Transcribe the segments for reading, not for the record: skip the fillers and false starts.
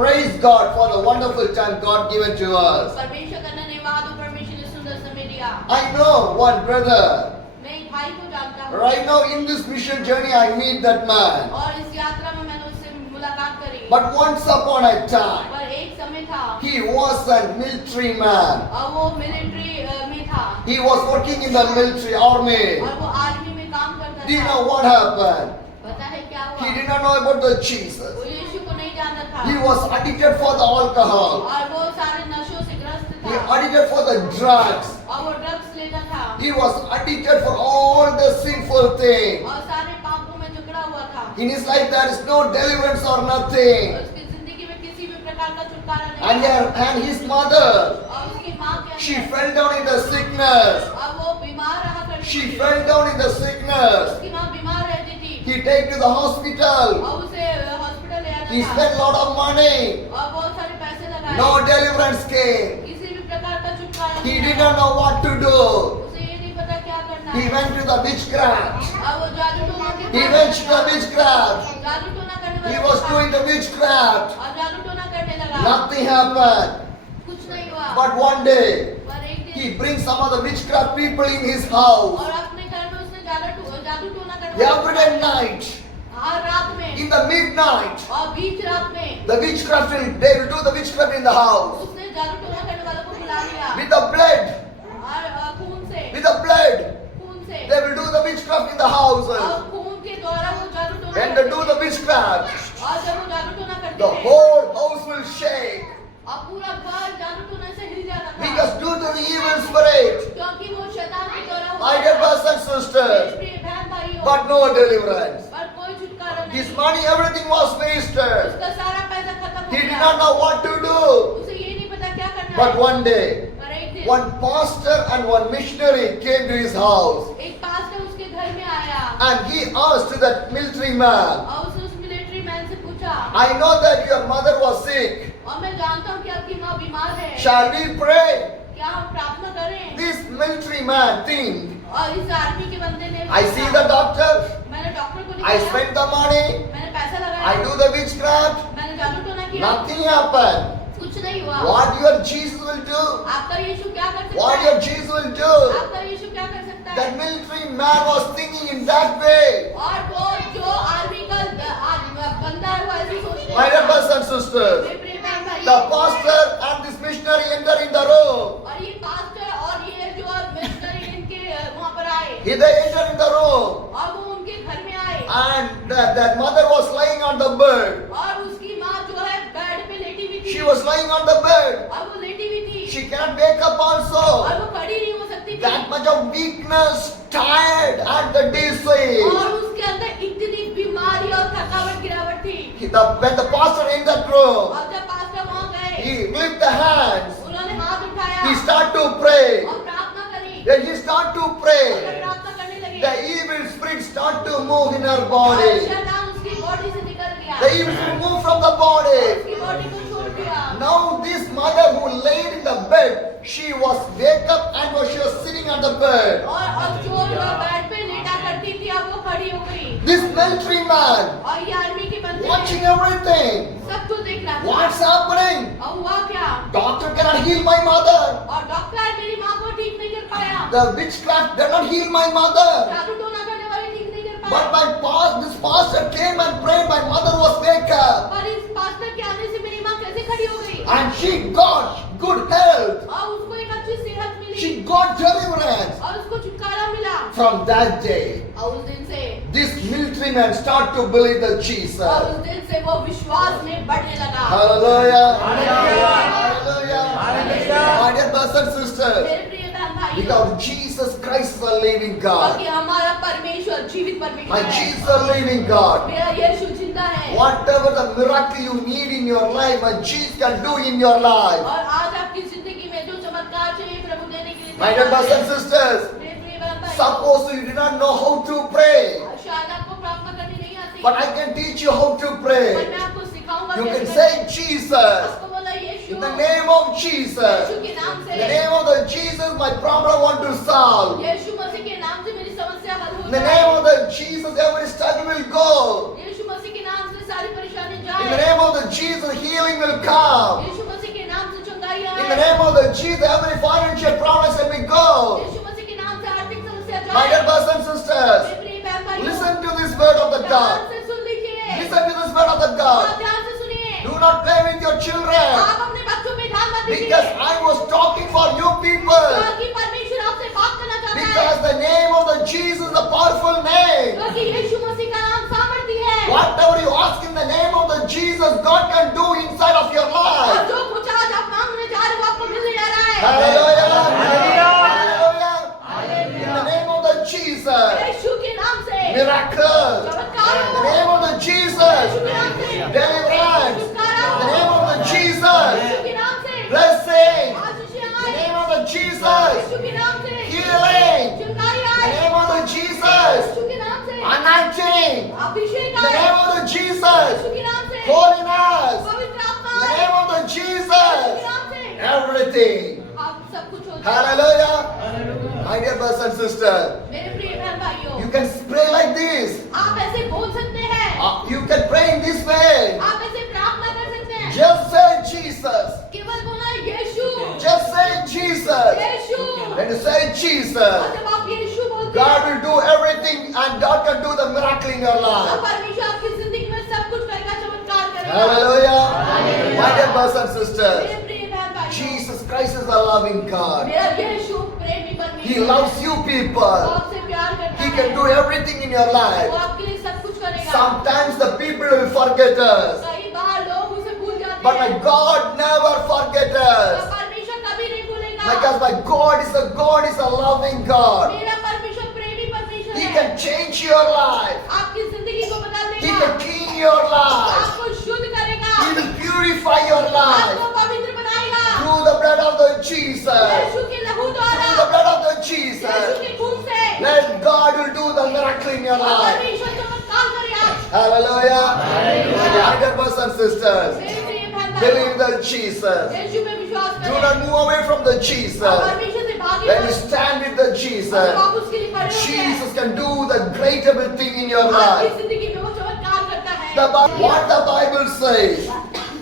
Praise God for the wonderful time God given to us. परमेश्वर का धन्यवाद हो, परमेश्वर ने सुंदर समय दिया। I know one brother. मैं एक भाई को जानता हूँ। Right now in this mission journey I meet that man. और इस यात्रा में मैंने उससे मुलाकात करी। But once upon a time, पर एक समय था, he was a military man. और वो मिलिट्री में था, He was working in the military army. और वो आर्मी में काम करता Do you था। know what happened? पता है क्या हुआ? He did not know about the Jesus. वो यीशु को नहीं जानता था। He was addicted for the alcohol. और वो सारे नशों से ग्रस्त He था। addicted for the drugs. और वो ड्रग्स लेता था। He was addicted for all the sinful things. और सारे पापों में जकड़ा हुआ था। In his life there is no deliverance or nothing. उसकी जिंदगी में किसी भी प्रकार का छुटकारा नहीं And, था। and his mother, और उसकी माँ के she अंदर, fell down in the sickness. और वो बीमार रहा करती She थी। fell down in the sickness. उसकी माँ बीमार रहती थी। He take to the hospital. और उसे हॉस्पिटल ले He जाता spent था। lot of money. और बहुत सारे पैसे लगाए। No deliverance came. किसी भी प्रकार का छुटकारा He नहीं did आया। not know what to do. उसे ये नहीं पता क्या करना He है। went to the witchcraft. और वो जादू टोना के He pass went to the गया। witchcraft. जादू टोना करने वाले He के was pass. doing the witchcraft. और जादू टोना करने लगा। Nothing happened. कुछ नहीं हुआ। But one day, पर एक दिन, he brings some of the witchcraft people in his house. और अपने घर में उसने जादू टोना करने Every night, हर रात में, in the midnight, और बीच रात में the witchcraft they will do the witchcraft in the house. उसने जादू टोना करने वालों को बुला लिया। With the blood, और खून से, with the blood, खून से, they will do the witchcraft in the houses. और खून के द्वारा वो जादू टोना When they करते do थे। the witchcraft, और जब वो जादू टोना करते the थे, whole house will shake. और पूरा घर जादू टोना से हिल जाता था। Because due to the evil spirit, क्योंकि वो शैतान के द्वारा हुआ my dear था। brothers and मेरे sisters, प्रिय बहन भाइयों, but no deliverance. पर कोई छुटकारा नहीं। His money, everything was wasted. उसका सारा पैसा खत्म हो He did गया। not know what to do. उसे ये नहीं पता क्या करना But है। one day, पर एक दिन one pastor and one missionary came to his house एक पास्टर उसके घर में आया and he asked that military man, और उसने उस मिलिट्री मैन से पूछा, I know that your mother was sick. और मैं जानता हूँ कि आपकी माँ बीमार है, Shall we pray? क्या हम प्रार्थना करें? This military man think, और इस आर्मी के बंदे ने I see the doctor, मैंने डॉक्टर को I दिखाया, spend the money, मैंने पैसा I लगाया, do the witchcraft, मैंने जादू टोना किया, nothing happened. कुछ नहीं हुआ। What your Jesus will do? आपका यीशु क्या कर सकता What है? your Jesus will do? आपका यीशु क्या कर सकता है? That military man was thinking in that way. और वो जो आर्मी का बंदा है वो ऐसे सोचते My dear brothers and sisters, मेरे प्रिय बहन भाइयों, the pastor and this missionary enter in the room. और ये पास्टर और ये जो मिशनरी इनके वहाँ पर आए, They enter in the room और वो उनके घर में आए, and that mother was lying on the bed. और उसकी माँ जो है बेड पे लेटी हुई थी, She was lying on the bed. और वो लेटी हुई थी, She cannot wake up और also. वो खड़ी नहीं हो सकती थी, That much of weakness, tired and the disease. और उसके अंदर इतनी बीमारी और थकावट गिरावट थी। When the pastor in that room, और जब पास्टर वहाँ गए, he lift the hands. उन्होंने हाथ उठाया He start to pray. और प्रार्थना करी, When he start to और जब pray, प्रार्थना करने लगे, the evil spirit start to move in her और body. शैतान उसकी बॉडी से निकल गया, The evil spirit move from the body. उसकी बॉडी को छोड़ दिया। Now this mother who laid in the bed, she was wake up and she was sitting on the bed. और जो बेड पे लेटा करती थी अब वो खड़ी हो गई, This military man और ये आर्मी के बंदे watching everything. सब कुछ देख रहा था। What's happening? और हुआ क्या? Doctor cannot heal my mother. और डॉक्टर मेरी माँ को ठीक नहीं कर पाया, The witchcraft cannot heal my mother. जादू टोना करने वाले ठीक नहीं कर But पाए। this pastor came and prayed. My mother was wake up पर इस पास्टर के आने से मेरी माँ कैसे खड़ी हो गई? and she got good health. और उसको एक अच्छी सेहत मिली, She got deliverance. और उसको छुटकारा मिला। From that day, और उस दिन से, this military man start to believe the और Jesus. उस दिन से वो विश्वास में बढ़ने लगा। Hallelujah. Hallelujah. Hallelujah. Hallelujah. My dear brothers and sisters, मेरे प्रिय बहन भाइयों, because Jesus Christ is a living God. क्योंकि हमारा परमेश्वर जीवित My परमेश्वर है, Jesus is a living God. मेरा यीशु जिंदा है। Whatever the miracle you need in your life, my Jesus can do in your life. और आज आपकी जिंदगी में जो चमत्कार चाहिए प्रभु देने के लिए My dear brothers and sisters, मेरे प्रिय बहन भाइयों, suppose you do not know how to pray, शायद आपको प्रार्थना करनी नहीं आती, but I can teach you how to पर pray. मैं आपको सिखाऊंगा You can कैसे say करना है। Jesus. आपको बोला यीशु, In the name of Jesus. यीशु के नाम In the से, name of the Jesus, my problem I want to solve. यीशु मसीह के नाम से मेरी समस्या हल हो In the जाए। name of the Jesus, every struggle will go. यीशु मसीह के नाम से सारी परेशानी In जाए। the name of the Jesus, healing will come. यीशु मसीह के नाम से चंगाई In the आए। name of the Jesus, every financial promise will be gone. यीशु मसीह के नाम से आर्थिक समस्या My dear जाए। brothers and sisters, मेरे प्रिय बहन भाइयों, listen to this word of the ध्यान God. से सुन लीजिए। Listen to this word of the और God. ध्यान से सुनिए। Do not play with your children. आप अपने बच्चों पे ध्यान मत दीजिए। Because I was talking for you people. क्योंकि परमेश्वर आपसे बात करना चाहता है। Because the name of the Jesus is a powerful name. क्योंकि यीशु मसीह का नाम सामर्थ्य है। Whatever you ask in the name of the Jesus, God can do inside of your और life. जो कुछ आज आप मांगने जा रहे हो आपको मिलने जा रहा है। Hallelujah. Hallelujah. In the name of the Jesus. यीशु के नाम से Miracle. चमत्कार In the हो। name of the Jesus. यीशु के नाम से Deliverance. छुटकारा In हो। the name of the Jesus. यीशु के नाम से Blessing. आशीषें In the आए। name of the Jesus. यीशु के नाम से Healing. चंगाई In the आए। name of the Jesus. यीशु के नाम से Anointing. अभिषेक In the आए। name of the Jesus. यीशु के नाम से Holiness. पवित्र आत्मा In the आए। name of the यीशु के Jesus. नाम से Everything. आप सब कुछ हो जाए। Hallelujah. My dear brothers and sisters, मेरे प्रिय बहन भाइयों, you can pray like this. आप ऐसे बोल सकते हैं। You can pray in this way. आप ऐसे प्रार्थना कर सकते हैं। Just say Jesus. केवल बोलना यीशु Just say Jesus. Yeshu. When you say और Jesus, जब आप यीशु बोलते God हैं, will do everything and God can do the miracle in your तो life. परमेश्वर आपकी जिंदगी में सब कुछ करेगा, चमत्कार करेगा। Hallelujah. My dear brothers and sisters, मेरे प्रिय बहन भाइयों, Jesus Christ is a loving God. मेरा यीशु प्रेमी परमेश्वर He है। loves you वो people. आपसे प्यार करता He है। can do everything in your वो life. आपके लिए सब कुछ करेगा। Sometimes the people will forget us. कई बार लोग उसे भूल जाते But my हैं। God never forget तो us. परमेश्वर कभी नहीं भूलेगा। Because my God is a loving God. मेरा परमेश्वर प्रेमी परमेश्वर He है। can change your life. आपकी जिंदगी को बदल He देगा। can clean your life. आपको शुद्ध करेगा। He will purify your life आपको पवित्र बनाएगा। through the blood of the Jesus. यीशु के लहू द्वारा, Through the blood of the Yeshu Jesus. के खून से Let God will do the miracle in your और life. परमेश्वर चमत्कार करे आज। Hallelujah. My dear brothers and sisters, मेरे प्रिय बहन believe भाइयों, the Jesus. यीशु पे विश्वास Do करें। not move away from the और Jesus. परमेश्वर से भागे When you मत। stand with the और जब Jesus, आप उसके लिए खड़े होते हैं, Jesus can do the greatable thing in your आपकी life. जिंदगी में वो चमत्कार करता है। What the Bible says,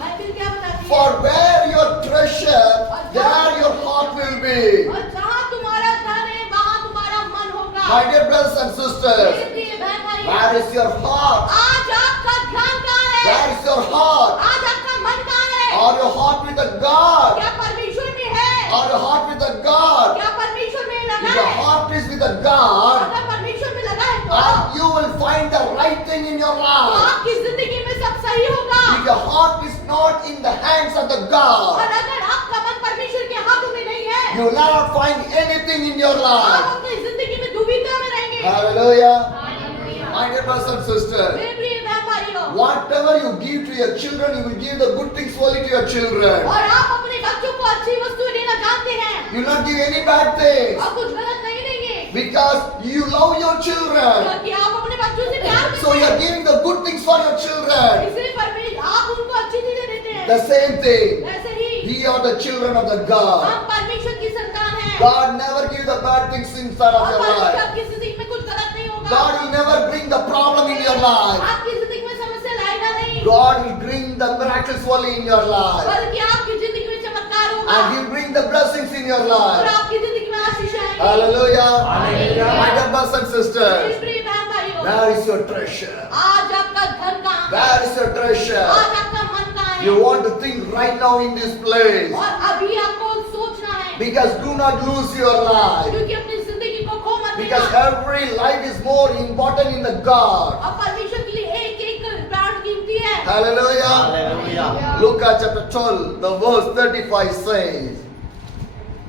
Bible क्या बताती है? for where your treasure, there your heart will be. और जहाँ तुम्हारा धन है, वहाँ तुम्हारा मन होगा। My dear brothers and मेरे sisters, प्रिय बहन भाइयों, where is your heart? आज आपका ध्यान कहाँ है? Where is your heart? आज आपका मन कहाँ है? Are your heart with the God? क्या परमेश्वर में है? Are your heart with the God? क्या परमेश्वर में If लगा your है? heart is with the God, अगर परमेश्वर में लगा है तो and you will find the right thing in your life. आपकी जिंदगी में सब सही होगा। If your heart is not in the hands of the और God, अगर आपका मन परमेश्वर के हाथों में नहीं है, you will not find anything in your आप life. अपनी जिंदगी में दुविधा में रहेंगे। Hallelujah. Hallelujah. My dear brothers and sisters, मेरे प्रिय बहन भाइयों, whatever you give to your children, you will give the good things only to your children. और आप अपने बच्चों को अच्छी वस्तुएं देना जानते हैं You will not give any bad things और कुछ गलत नहीं देंगे, because you love your children. क्योंकि आप अपने बच्चों से प्यार So करते you are हैं। giving the good things for your children. इसलिए परमेश्वर आप उनको अच्छी चीजें देते हैं। The same thing. ऐसे ही We are the children of the God. हम परमेश्वर की संतान हैं। God never give the bad things inside of और your परमेश्वर life. आपकी जिंदगी में कुछ गलत नहीं होगा। God will never bring the problem in your life. आपकी जिंदगी में समस्या लाएगा नहीं, God will bring the miracles only in your life. बल्कि आपकी जिंदगी में चमत्कार होगा And He will bring the blessings in your और life. आपकी जिंदगी में आशीष आएगी। Hallelujah. Hallelujah. My dear brothers and मेरे sisters, प्रिय बहन भाइयों, where is your treasure? आज आपका धन कहाँ है? Where is your treasure? आज आपका मन कहाँ है? You want to think right now in this place. और अभी आपको सोचना है, Because do not lose your life. क्योंकि अपनी जिंदगी को खो मत Because देना। every life is more important in the God. और परमेश्वर के लिए एक एक प्राण कीमती है। Hallelujah. Hallelujah. Luke chapter 12, the verse 35 says,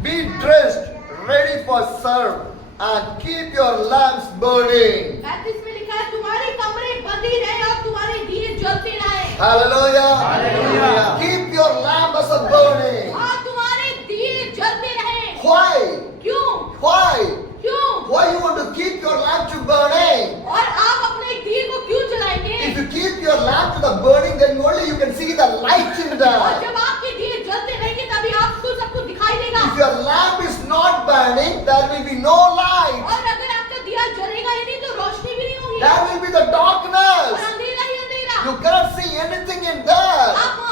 be dressed, ready for serve, and keep your lamps burning. 35 में लिखा है, तुम्हारे कमरे बंदी रहे और तुम्हारे दिए जलते रहे। Hallelujah. Hallelujah. Keep your lamps burning. और तुम्हारे दिए जलते रहे। Why? क्यों? Why? क्यों? Why you want to keep your lamp to burning? और आप अपने दिए को क्यों जलाएंगे? If you keep your lamp to the burning, then only you can see the light in और there. जब आपके दिए जलते रहेंगे तभी आपको सब कुछ दिखाई देगा। If your lamp is not burning, there will be no light. और अगर आपका दिया जलेगा ही नहीं तो रोशनी भी नहीं होगी There will be the और darkness. अंधेरा ही अंधेरा। You cannot see anything in there. आप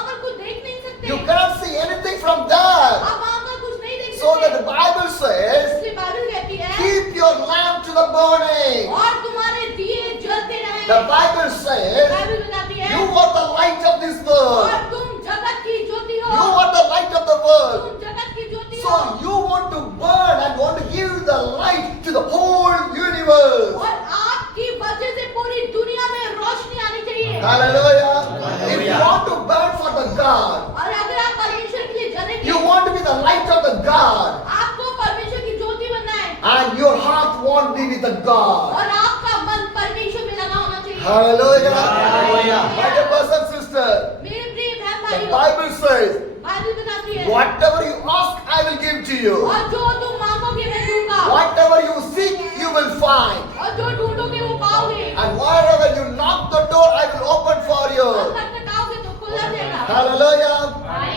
your lamp to the burning. और तुम्हारे दिए जलते रहे। The Bible says, बाइबल बताती है, you are the light of this world. और तुम जगत की ज्योति हो। You are the light of the world. तुम जगत की ज्योति So हो। you want to burn and want to give the light to the whole universe. और आपकी वजह से पूरी दुनिया में रोशनी आनी चाहिए। Hallelujah. If you want to burn for the God, और अगर आप परमेश्वर के लिए जलेंगे, you want to be the light of the God, आपको परमेश्वर की ज्योति बनना है, and your heart won't be with the God. और आपका मन परमेश्वर में लगा होना चाहिए। Hallelujah. Hallelujah. My dear brothers and sisters, मेरे प्रिय बहन the भाइयों, Bible says, बाइबल बताती है, whatever you ask, I will give to you. और जो तुम मांगोगे मैं दूंगा, Whatever you seek, you will find. और जो ढूंढोगे वो पाओगे, And wherever you knock the door, I will open for और you. खटखटाओगे तो खुला देगा। Hallelujah.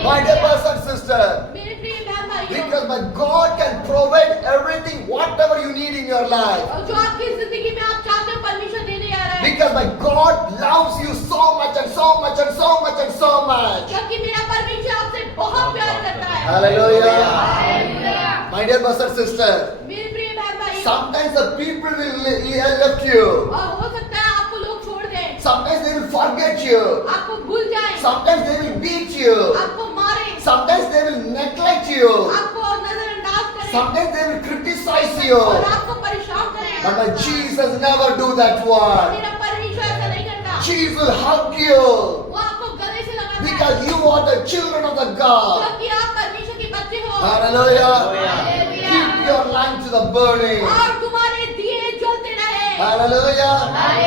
My dear brothers and sisters, मेरे प्रिय बहन भाइयों, because my God can provide everything, whatever you need in your life. और जो आपकी जिंदगी में आप चाहते हो परमेश्वर देने आ रहा है, Because my God loves you so much and so much and so much and so much. क्योंकि मेरा परमेश्वर आपसे बहुत प्यार करता है। Hallelujah. Hallelujah. My dear brothers and sisters, मेरे प्रिय बहन भाइयों, sometimes the people will left you. और हो सकता है आपको लोग छोड़ दें, Sometimes they will forget you. आपको भूल जाएं, Sometimes they will beat you. आपको मारें, Sometimes they will neglect you. आपको नजरअंदाज करें, Sometimes they will criticize you. और आपको परेशान करें। But my Jesus never do that one. मेरा परमेश्वर ऐसा नहीं करता। Jesus will hug you वो आपको गले से लगाता है, because you are the children of the God. क्योंकि आप परमेश्वर के बच्चे हो। Hallelujah. Hallelujah. Keep your lamp to the burning. और तुम्हारे दिए जलते रहे। Hallelujah.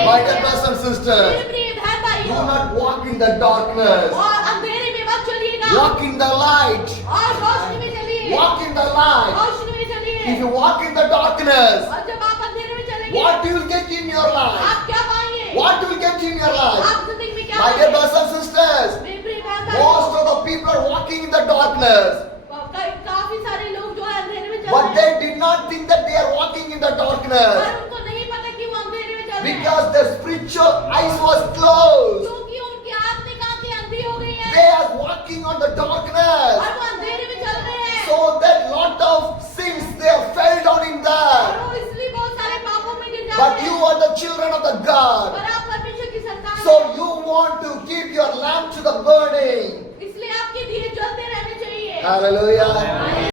My dear brothers and मेरे sisters, प्रिय बहन do भाइयों, not walk in the darkness. और अंधेरे में मत चलिएगा, Walk in the light. और रोशनी में चलिए, Walk in the light. रोशनी में चलिए। If you walk in the darkness, और जब आप अंधेरे में चलेंगे, what you will get in your life? आप क्या पाएंगे? What you will get in your life? आप जिंदगी में क्या My dear पाएंगे? brothers and sisters, मेरे प्रिय बहन भाइयों, most of the people are walking in the darkness, काफी सारे लोग जो है अंधेरे में चल but रहे they हैं, did not think that they are walking in the पर darkness उनको नहीं पता कि वो अंधेरे में चल रहे हैं, because their spiritual eyes was closed. क्योंकि उनकी आत्मिक आंखें अंधी हो गई हैं, They are walking on the darkness, और वो अंधेरे में चल रहे हैं, so that lot of sins they have fell down in और that. वो इसलिए बहुत सारे पापों में गिर जाते But हैं। you are the children of the God, पर आप परमेश्वर की संतान so हैं, you want to keep your lamp to the burning. इसलिए आपके दिए जलते रहने चाहिए। Hallelujah.